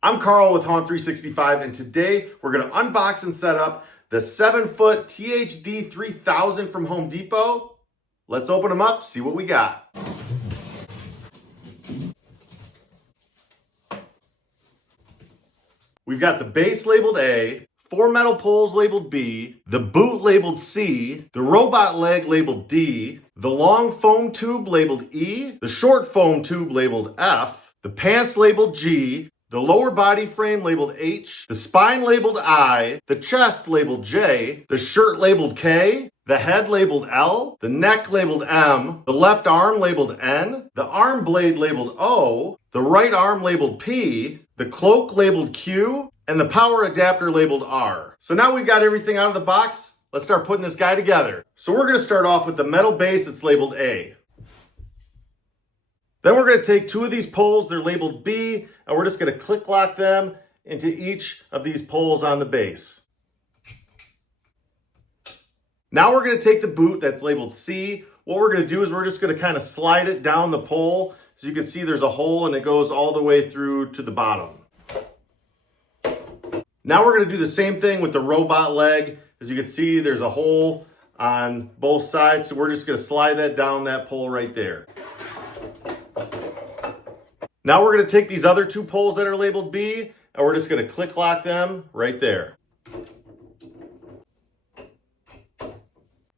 I'm Carl with Han 365, and today we're going to unbox and set up the 7-foot THD 3000 from Home Depot. Let's open them up, see what we got. We've got the base labeled A, 4 metal poles labeled B, the boot labeled C, the robot leg labeled D, the long foam tube labeled E, the short foam tube labeled F, the pants labeled G, the lower body frame labeled H, the spine labeled I, the chest labeled J, the shirt labeled K, the head labeled L, the neck labeled M, the left arm labeled N, the arm blade labeled O, the right arm labeled P, the cloak labeled Q, and the power adapter labeled R. So now we've got everything out of the box. Let's start putting this guy together. So we're gonna start off with the metal base that's labeled A. Then we're going to take 2 of these poles, they're labeled B, and we're just going to click lock them into each of these poles on the base. Now we're going to take the boot that's labeled C. What we're going to do is we're just going to kind of slide it down the pole. So you can see there's a hole and it goes all the way through to the bottom. Now we're going to do the same thing with the robot leg. As you can see, there's a hole on both sides. So we're just going to slide that down that pole right there. Now we're going to take these other 2 poles that are labeled B, and we're just going to click lock them right there.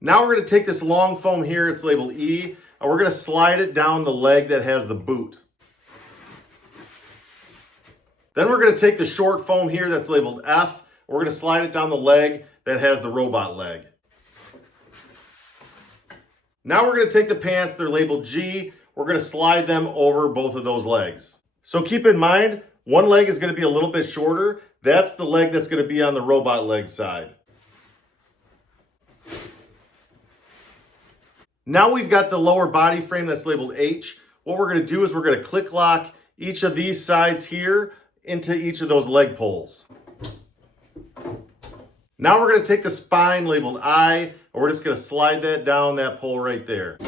Now we're going to take this long foam here, it's labeled E, and we're going to slide it down the leg that has the boot. Then we're going to take the short foam here that's labeled F, and we're going to slide it down the leg that has the robot leg. Now we're going to take the pants, they're labeled G, we're going to slide them over both of those legs. So keep in mind, one leg is going to be a little bit shorter. That's the leg that's going to be on the robot leg side. Now we've got the lower body frame that's labeled H. What we're going to do is we're going to click lock each of these sides here into each of those leg poles. Now we're going to take the spine labeled I, and we're just going to slide that down that pole right there.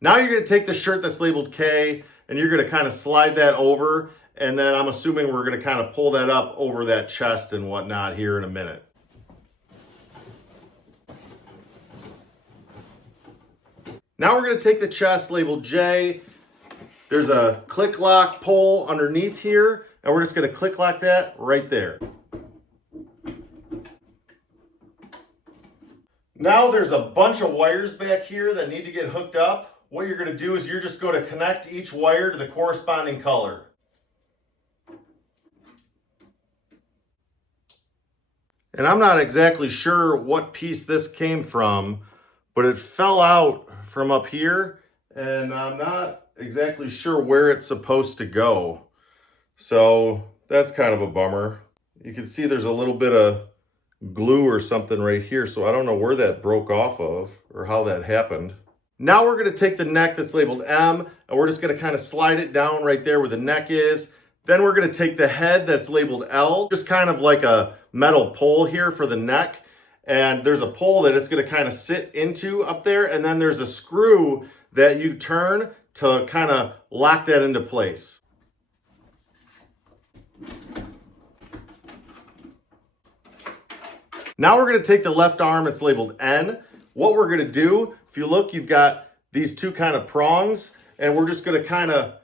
Now you're going to take the shirt that's labeled K and you're going to kind of slide that over, and then I'm assuming we're going to kind of pull that up over that chest and whatnot here in a minute. Now we're going to take the chest labeled J. There's a click lock pole underneath here, and we're just going to click lock that right there. Now there's a bunch of wires back here that need to get hooked up. What you're going to do is you're just going to connect each wire to the corresponding color. And I'm not exactly sure what piece this came from, but it fell out from up here, and I'm not exactly sure where it's supposed to go. So that's kind of a bummer. You can see there's a little bit of glue or something right here, so I don't know where that broke off of or how that happened. Now we're going to take the neck that's labeled M, and we're just going to kind of slide it down right there where the neck is. Then we're going to take the head that's labeled L, just kind of like a metal pole here for the neck. And there's a pole that it's going to kind of sit into up there, and then there's a screw that you turn to kind of lock that into place. Now we're going to take the left arm, it's labeled N. What we're going to do, if you look, you've got these 2 kind of prongs, and we're just going to kind of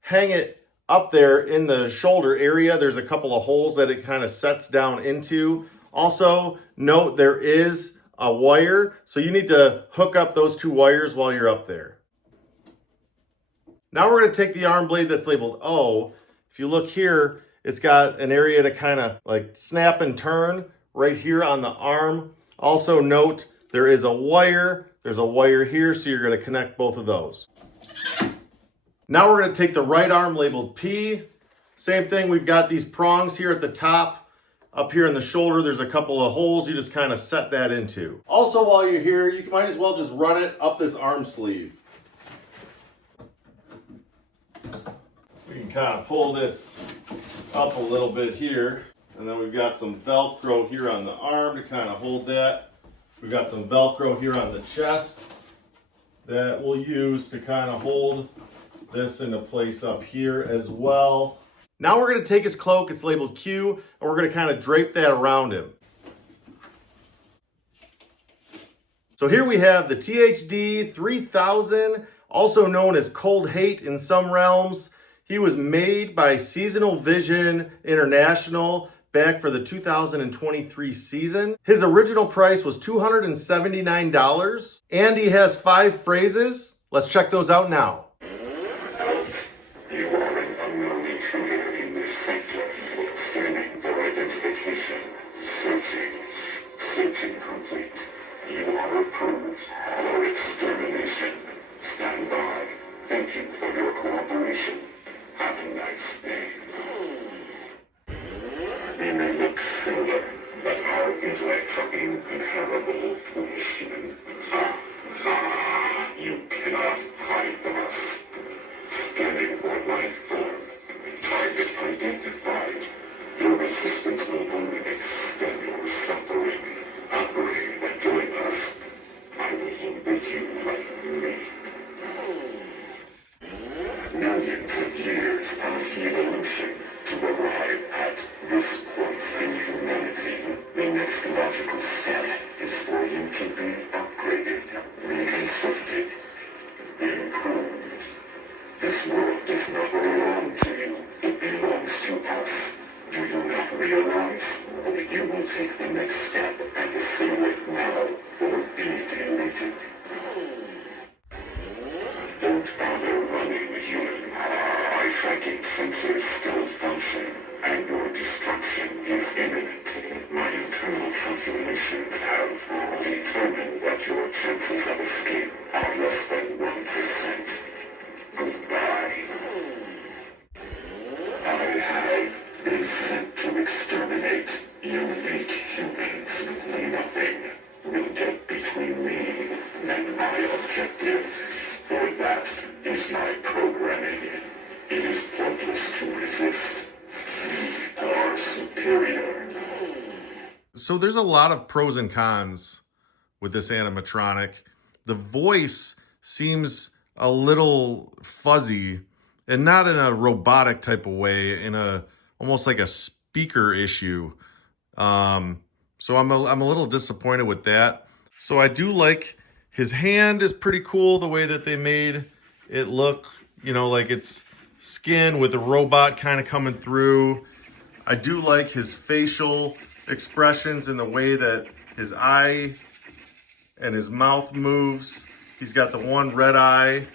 hang it up there in the shoulder area. There's a couple of holes that it kind of sets down into. Also, note there is a wire, so you need to hook up those 2 wires while you're up there. Now we're going to take the arm blade that's labeled O. If you look here, it's got an area to kind of like snap and turn right here on the arm. Also note, there is a wire. There's a wire here, so you're going to connect both of those. Now we're going to take the right arm labeled P. Same thing, we've got these prongs here at the top. Up here in the shoulder, there's a couple of holes you just kind of set that into. Also, while you're here, you might as well just run it up this arm sleeve. We can kind of pull this up a little bit here. And then we've got some Velcro here on the arm to kind of hold that. We've got some Velcro here on the chest that we'll use to kind of hold this into place up here as well. Now we're going to take his cloak, it's labeled Q, and we're going to kind of drape that around him. So here we have the THD 3000, also known as Cold Hate in some realms. He was made by Seasonal Vision International back for the 2023 season. His original price was $279, and he has 5 phrases. Let's check those out now. You are an unknown intruder in this sector, scanning for identification. Searching complete. You are approved for extermination. Stand by. Thank you for your cooperation. Have a nice day. We may look similar, but our intellects are incomparable, foolish human. You cannot hide from us. Scanning for life form. Target identified. Your resistance will only extend your suffering. Upgrade and join us. I will obey you like me. Millions of years of evolution to arrive at this point in humanity. The next logical step is for you to be upgraded, reconstructed, improved. This world does not belong to you. It belongs to us. Do you not realize that you will take the next step and assimilate now or be deleted? Don't bother running, human. Our tracking sensors still function, and your destruction is imminent. My internal calculations have determined that your chances of escape are less than 1%. Goodbye. I have been sent to exterminate unique humans. Nothing will get between me and my objective. For that is my programming. It is pointless to resist. We are superior. So there's a lot of pros and cons with this animatronic. The voice seems a little fuzzy, and not in a robotic type of way, in a almost like a speaker issue. So I'm a little disappointed with that. So I do like his hand is pretty cool, the way that they made it look, you know, like it's skin with a robot kind of coming through. I do like his facial expressions and the way that his eye and his mouth moves. He's got the one red eye.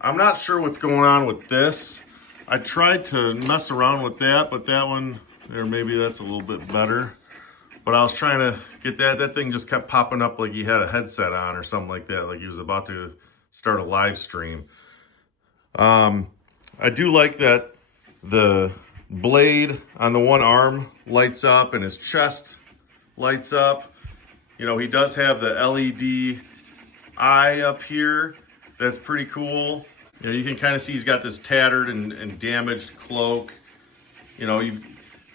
I'm not sure what's going on with this. I tried to mess around with that, but that one there, maybe that's a little bit better. But I was trying to get that thing just kept popping up like he had a headset on or something like that, like he was about to start a live stream. I do like that the blade on the one arm lights up and his chest lights up. You know, he does have the LED eye up here. That's pretty cool. You know, you can kind of see he's got this tattered and damaged cloak. You know,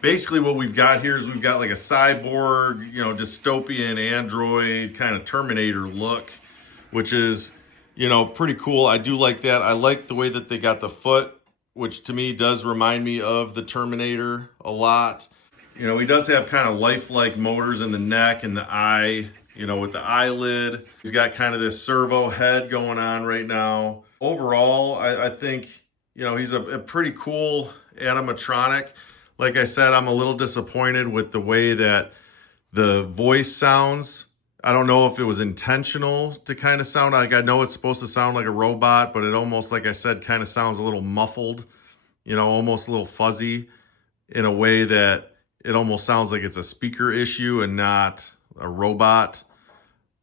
basically what we've got here is we've got like a cyborg, you know, dystopian android kind of Terminator look, which is, you know, pretty cool. I do like that. I like the way that they got the foot, which to me does remind me of the Terminator a lot. You know, he does have kind of lifelike motors in the neck and the eye, you know, with the eyelid. He's got kind of this servo head going on right now. Overall, I think, you know, he's a pretty cool animatronic. Like I said, I'm a little disappointed with the way that the voice sounds. I don't know if it was intentional to kind of sound like, I know it's supposed to sound like a robot, but it almost, like I said, kind of sounds a little muffled, you know, almost a little fuzzy in a way that it almost sounds like it's a speaker issue and not a robot.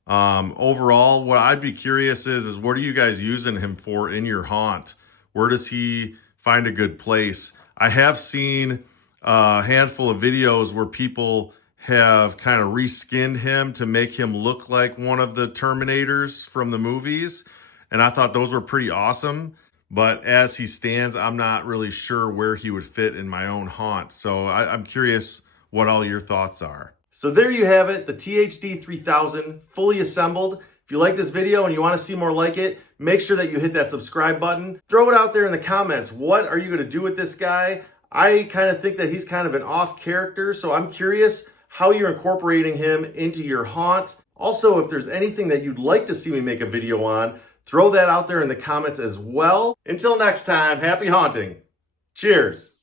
Overall, what I'd be curious is what are you guys using him for in your haunt? Where does he find a good place? I have seen a handful of videos where people have kind of reskinned him to make him look like one of the Terminators from the movies. And I thought those were pretty awesome. But as he stands, I'm not really sure where he would fit in my own haunt. So I'm curious what all your thoughts are. So there you have it, the THD 3000 fully assembled. If you like this video and you want to see more like it, make sure that you hit that subscribe button. Throw it out there in the comments. What are you going to do with this guy? I kind of think that he's kind of an off character, so I'm curious how you're incorporating him into your haunt. Also, if there's anything that you'd like to see me make a video on, throw that out there in the comments as well. Until next time, happy haunting. Cheers.